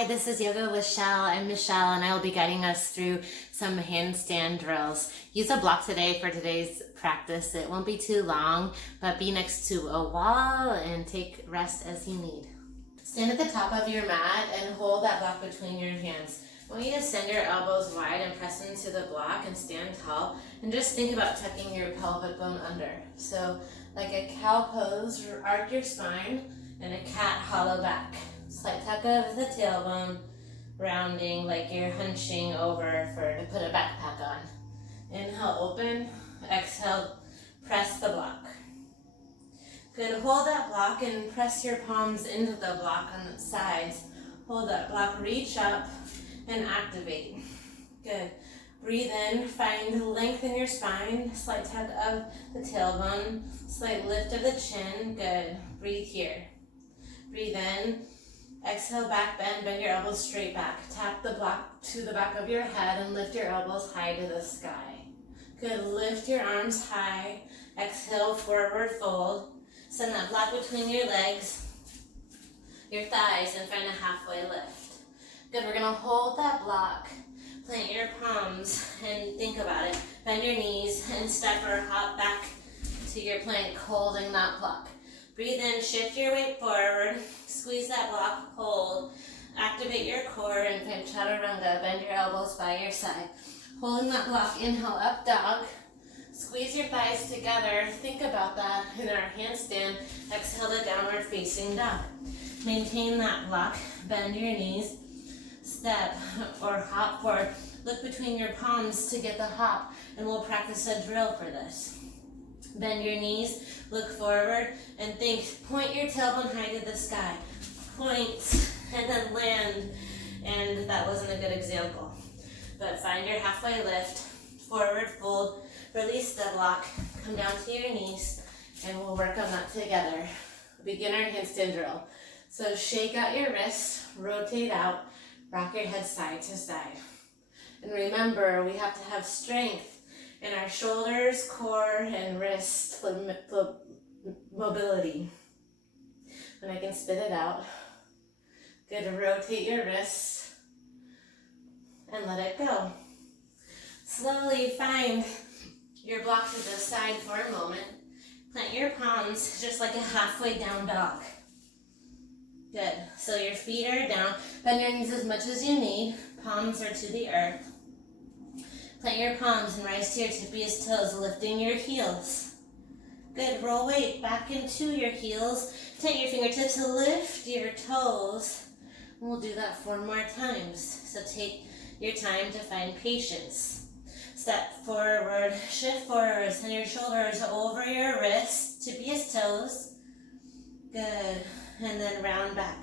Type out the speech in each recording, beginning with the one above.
Hi, this is Yoga with Shell. I'm Michelle and I will be guiding us through some handstand drills. Use a block today for today's practice. It won't be too long, but be next to a wall and take rest as you need. Stand at the top of your mat and hold that block between your hands. I want you to send your elbows wide and press into the block and stand tall. And just think about tucking your pelvic bone under. So like a cow pose, arc your spine, and a cat hollow back. Slight tuck of the tailbone, rounding like you're hunching over to put a backpack on. Inhale, open. Exhale, press the block. Good, hold that block and press your palms into the block on the sides. Hold that block, reach up and activate. Good. Breathe in, find length in your spine, slight tug of the tailbone, slight lift of the chin. Good. Breathe here. Breathe in. Exhale, back bend, bend your elbows straight back. Tap the block to the back of your head and lift your elbows high to the sky. Good, lift your arms high. Exhale, forward fold. Send that block between your legs, your thighs, and find a halfway lift. Good, we're gonna hold that block. Plant your palms and think about it. Bend your knees and step or hop back to your plank, holding that block. Breathe in, shift your weight forward, squeeze that block, hold, activate your core and find chaturanga, bend your elbows by your side. Holding that block, inhale, up dog, squeeze your thighs together, think about that in our handstand, exhale to downward facing dog. Maintain that block, bend your knees, step or hop forward, look between your palms to get the hop, and we'll practice a drill for this. Bend your knees, look forward, and think, point your tailbone high to the sky. Point, and then land. And that wasn't a good example. But find your halfway lift, forward fold, release the block, come down to your knees, and we'll work on that together. Beginner handstand drill. So shake out your wrists, rotate out, rock your head side to side. And remember, we have to have strength in our shoulders, core, and wrist mobility. And I can spit it out. Good, to rotate your wrists and let it go. Slowly find your block to the side for a moment. Plant your palms just like a halfway down dog. Good, so your feet are down. Bend your knees as much as you need. Palms are to the earth. Plant your palms and rise to your tipiest toes, lifting your heels. Good, roll weight back into your heels. Take your fingertips to lift your toes. And we'll do that 4 more times. So take your time to find patience. Step forward, shift forward, send your shoulders over your wrists, tipiest toes. Good, and then round back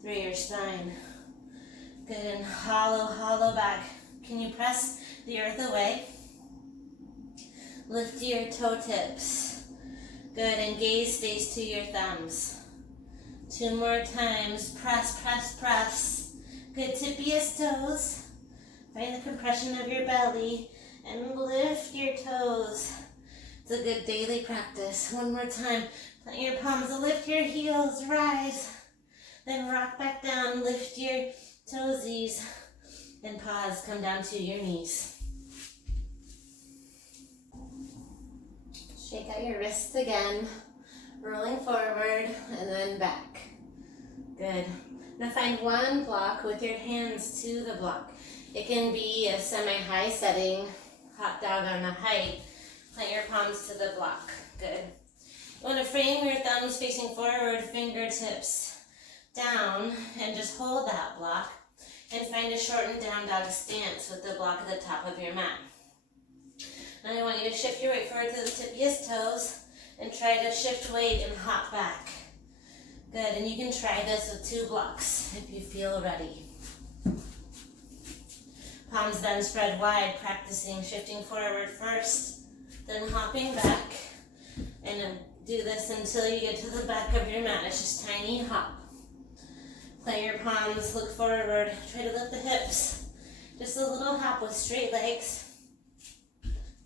through your spine. Good, and hollow back. Can you press the earth away? Lift your toe tips. Good, and gaze stays to your thumbs. 2 more times. Press, press, press. Good, tipiest toes. Find the compression of your belly and lift your toes. It's a good daily practice. 1 more time. Plant your palms, lift your heels, rise. Then rock back down, lift your toesies. And pause, come down to your knees. Shake out your wrists again, rolling forward and then back. Good. Now find one block with your hands to the block. It can be a semi-high setting, hot dog on the height. Plant your palms to the block. Good. You want to frame your thumbs facing forward, fingertips down, and just hold that block. And find a shortened down dog stance with the block at the top of your mat. Now I want you to shift your weight forward to the tipiest toes and try to shift weight and hop back. Good, and you can try this with 2 blocks if you feel ready. Palms then spread wide, practicing shifting forward first, then hopping back. And do this until you get to the back of your mat. It's just tiny hop. Plant your palms, look forward, try to lift the hips. Just a little hop with straight legs.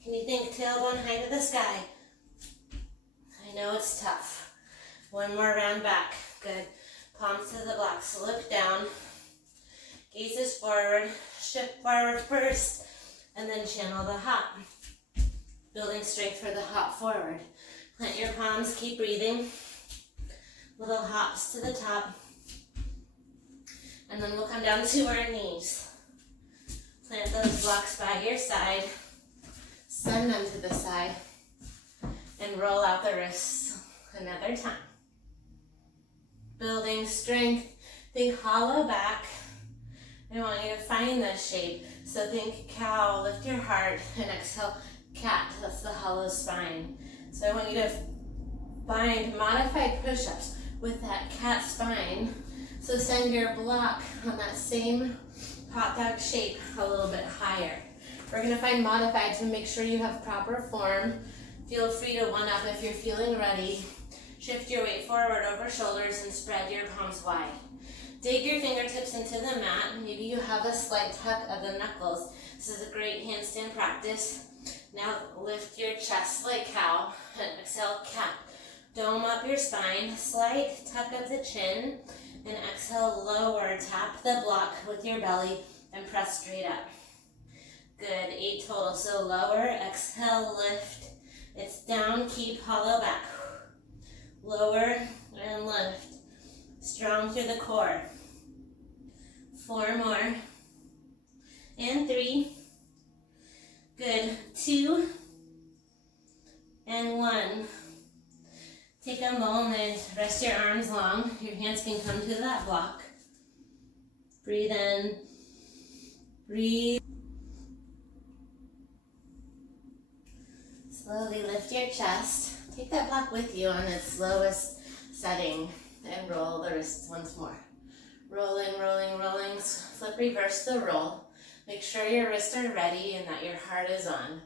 Can you think tailbone high to the sky? I know it's tough. 1 more round back. Good. Palms to the blocks. Look down. Gazes forward, shift forward first, and then channel the hop. Building strength for the hop forward. Plant your palms, keep breathing. Little hops to the top. And then we'll come down to our knees. Plant those blocks by your side. Send them to the side. And roll out the wrists another time. Building strength. Think hollow back. I want you to find this shape. So think cow, lift your heart, and exhale, cat. That's the hollow spine. So I want you to find modified push-ups with that cat spine. So send your block on that same hot dog shape a little bit higher. We're gonna find modified to make sure you have proper form. Feel free to one up if you're feeling ready. Shift your weight forward over shoulders and spread your palms wide. Dig your fingertips into the mat. Maybe you have a slight tuck of the knuckles. This is a great handstand practice. Now lift your chest like cow and exhale, cat. Dome up your spine, slight tuck of the chin, and exhale, lower. Tap the block with your belly and press straight up. Good, 8 total. So lower, exhale, lift. It's down, keep hollow back. Lower and lift. Strong through the core. 4 more. And 3. Good. 2. And 1. Take a moment, rest your arms long. Your hands can come to that block. Breathe in. Breathe. Slowly lift your chest. Take that block with you on its lowest setting and roll the wrists once more. Rolling, rolling, rolling. Flip reverse the roll. Make sure your wrists are ready and that your heart is on.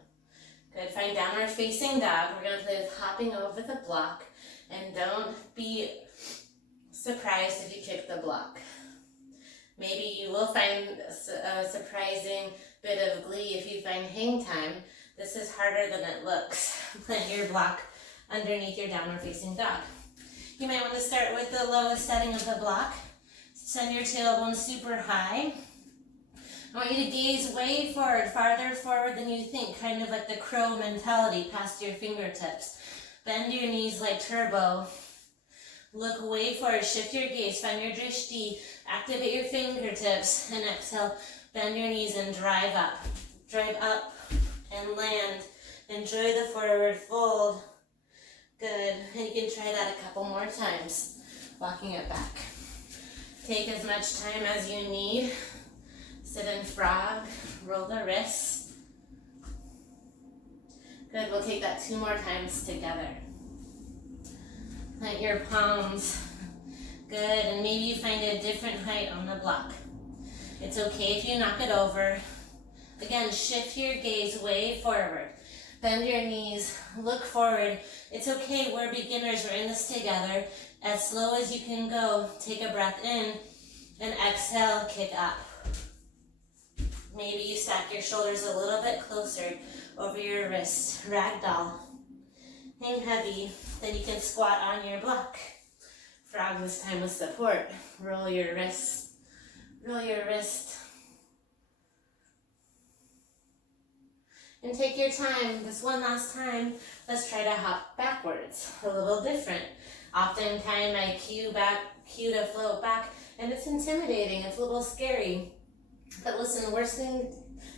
Good. Find downward facing dog. We're going to play with hopping over the block. And don't be surprised if you kick the block. Maybe you will find a surprising bit of glee if you find hang time. This is harder than it looks. Plant your block underneath your downward facing dog. You might want to start with the lowest setting of the block. Send your tailbone super high. I want you to gaze way forward, farther forward than you think, kind of like the crow mentality past your fingertips. Bend your knees like turbo. Look way forward, shift your gaze, find your drishti, activate your fingertips, and exhale, bend your knees and drive up. Drive up and land. Enjoy the forward fold. Good, and you can try that a couple more times, walking it back. Take as much time as you need. Sit in frog, roll the wrists. Good, we'll take that 2 more times together. Plant your palms. Good, and maybe you find a different height on the block. It's okay if you knock it over. Again, shift your gaze way forward. Bend your knees, look forward. It's okay, we're beginners, we're in this together. As slow as you can go, take a breath in, and exhale, kick up. Maybe you stack your shoulders a little bit closer over your wrists. Ragdoll. Hang heavy, then you can squat on your block. Frog this time with support. Roll your wrists. Roll your wrist. And take your time. This one last time, let's try to hop backwards. A little different. Oftentimes I cue to float back, and it's intimidating. It's a little scary. But listen, the worst thing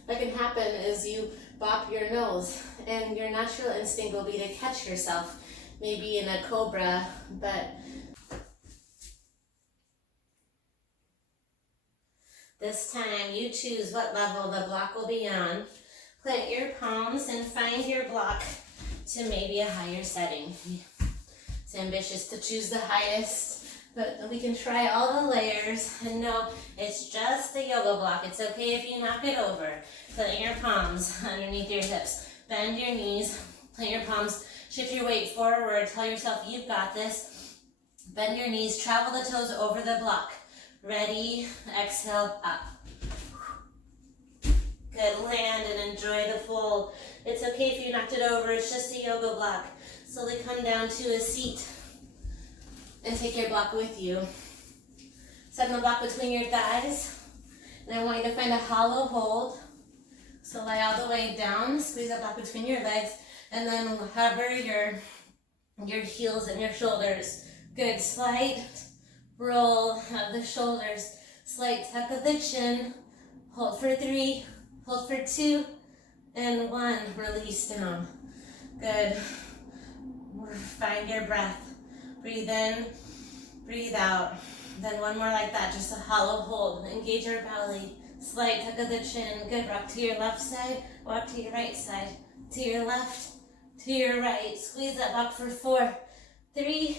that can happen is you bop your nose, and your natural instinct will be to catch yourself, maybe in a cobra, but this time you choose what level the block will be on. Plant your palms and find your block to maybe a higher setting. It's ambitious to choose the highest, but we can try all the layers and know it's just a yoga block. It's okay if you knock it over. Plant your palms underneath your hips. Bend your knees, plant your palms, shift your weight forward. Tell yourself you've got this. Bend your knees, travel the toes over the block. Ready, exhale, up. Good, land and enjoy the fold. It's okay if you knocked it over, it's just a yoga block. Slowly come down to a seat and take your block with you. Set the block between your thighs And I want you to find a hollow hold. So lie all the way down, squeeze that back between your legs, and then hover your heels and your shoulders. Good, slight roll of the shoulders, slight tuck of the chin. Hold for 3, hold for 2, and 1. Release down. Good. Find your breath. Breathe in, breathe out. Then one more like that, just a hollow hold. Engage your belly. Slight tuck of the chin. Good. Rock to your left side, walk to your right side. To your left, to your right. Squeeze that back for 4, 3,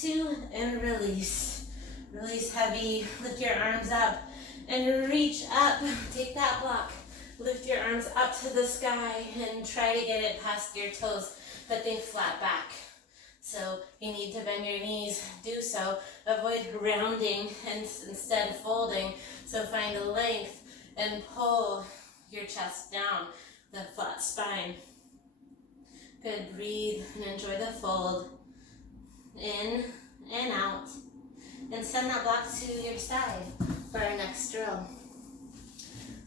2, and release. Release heavy. Lift your arms up and reach up. Take that block. Lift your arms up to the sky and try to get it past your toes, but think flat back. So you need to bend your knees, do so. Avoid rounding and instead folding. So find a length and pull your chest down, the flat spine. Good, breathe and enjoy the fold. In and out. And send that block to your side for our next drill.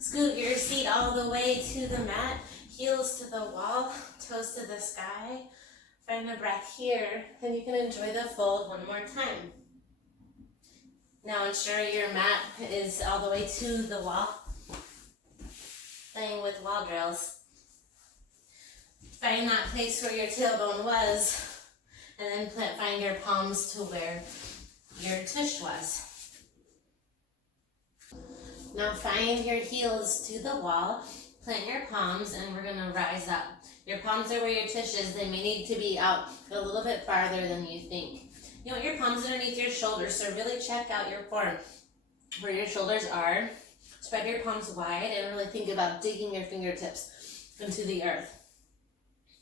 Scoot your seat all the way to the mat, heels to the wall, toes to the sky. Find a breath here, and you can enjoy the fold one more time. Now ensure your mat is all the way to the wall. Playing with wall drills. Find that place where your tailbone was, and then find your palms to where your tush was. Now find your heels to the wall, plant your palms, and we're gonna rise up. Your palms are where your tush is. They may need to be out a little bit farther than you think. You want your palms underneath your shoulders, so really check out your form. Where your shoulders are, spread your palms wide and really think about digging your fingertips into the earth.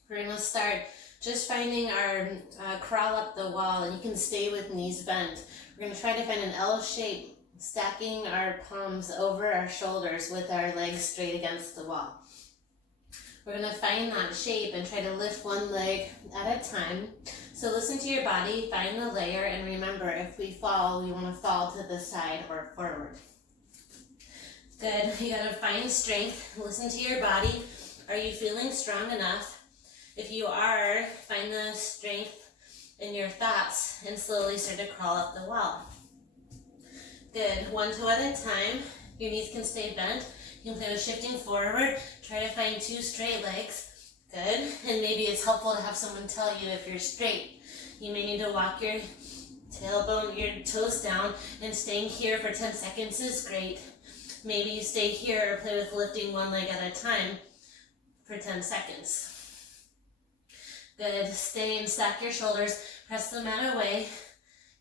We're gonna start just finding our crawl up the wall, and you can stay with knees bent. We're gonna try to find an L shape, stacking our palms over our shoulders with our legs straight against the wall. We're going to find that shape and try to lift one leg at a time. So listen to your body, find the layer, and remember, if we fall, we want to fall to the side or forward. Good. You got to find strength. Listen to your body. Are you feeling strong enough? If you are, find the strength in your thoughts and slowly start to crawl up the wall. Good. 1 toe at a time. Your knees can stay bent. You can play with shifting forward. Try to find 2 straight legs. Good. And maybe it's helpful to have someone tell you if you're straight. You may need to walk your tailbone, your toes down, and staying here for 10 seconds is great. Maybe you stay here or play with lifting 1 leg at a time for 10 seconds. Good. Stay and stack your shoulders. Press the mat away.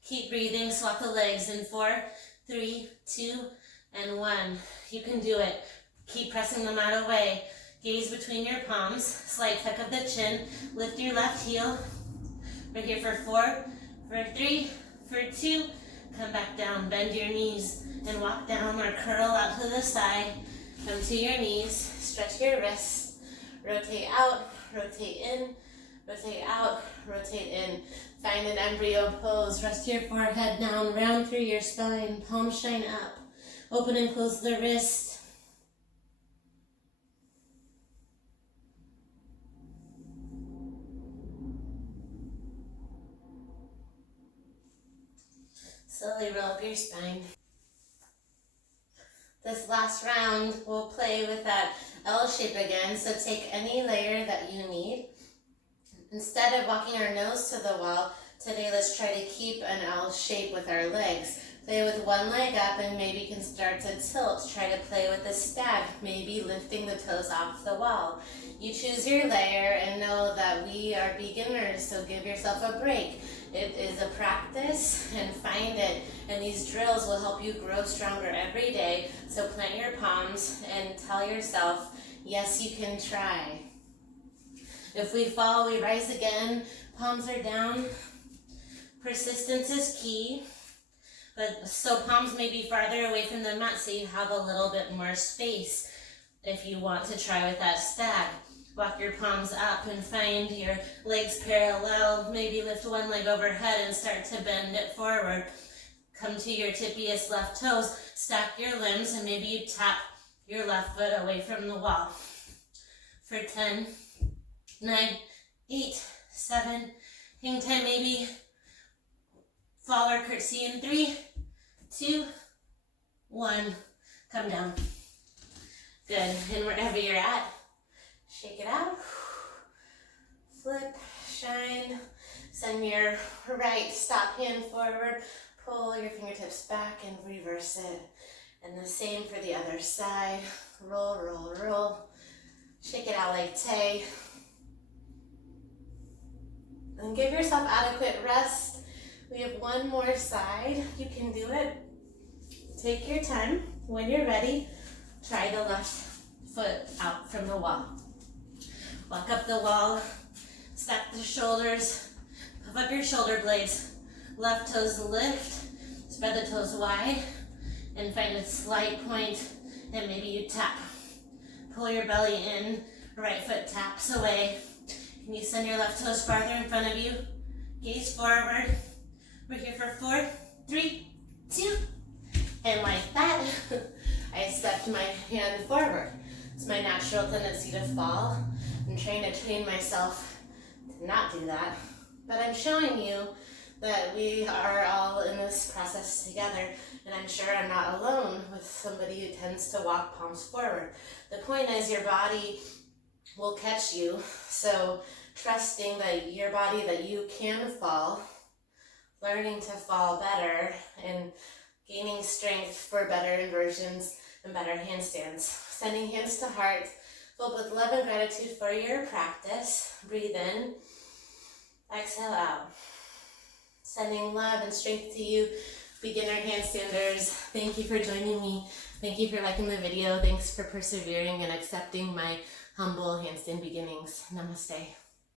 Keep breathing. Swap the legs in 4, 3, 2, and 1. You can do it. Keep pressing the mat away. Gaze between your palms. Slight tuck of the chin. Lift your left heel. We're here for 4, for 3, for 2. Come back down. Bend your knees and walk down or curl out to the side. Come to your knees. Stretch your wrists. Rotate out. Rotate in. Rotate out. Rotate in. Find an embryo pose. Rest your forehead down. Round through your spine. Palms shine up. Open and close the wrist. Slowly roll up your spine. This last round, we'll play with that L shape again. So take any layer that you need. Instead of walking our nose to the wall, today let's try to keep an L shape with our legs. Play with 1 leg up and maybe you can start to tilt. Try to play with a stag, maybe lifting the toes off the wall. You choose your layer and know that we are beginners, so give yourself a break. It is a practice and find it, and these drills will help you grow stronger every day. So plant your palms and tell yourself, yes, you can try. If we fall, we rise again. Palms are down. Persistence is key. But so palms may be farther away from the mat, so you have a little bit more space if you want to try with that stag. Walk your palms up and find your legs parallel. Maybe lift 1 leg overhead and start to bend it forward. Come to your tippiest left toes, stack your limbs, and maybe you tap your left foot away from the wall. For 10, 9, 8, 7, hang 10 maybe. Fall or curtsy in 3, 2, 1. Come down. Good. And wherever you're at, shake it out. Flip, shine. Send your right stop hand forward. Pull your fingertips back and reverse it. And the same for the other side. Roll, roll, roll. Shake it out like Tay. And give yourself adequate rest. We have one more side. You can do it. Take your time. When you're ready, try the left foot out from the wall. Walk up the wall. Stack the shoulders. Puff up your shoulder blades. Left toes lift. Spread the toes wide. And find a slight point. And maybe you tap. Pull your belly in. Right foot taps away. Can you send your left toes farther in front of you? Gaze forward. We're here for 4, 3, 2. And like that, I stepped my hand forward. It's my natural tendency to fall. I'm trying to train myself to not do that. But I'm showing you that we are all in this process together, and I'm sure I'm not alone with somebody who tends to walk palms forward. The point is your body will catch you, so trusting that your body, that you can fall, learning to fall better, and gaining strength for better inversions and better handstands. Sending hands to heart, filled with love and gratitude for your practice. Breathe in, exhale out. Sending love and strength to you, beginner handstanders. Thank you for joining me. Thank you for liking the video. Thanks for persevering and accepting my humble handstand beginnings. Namaste.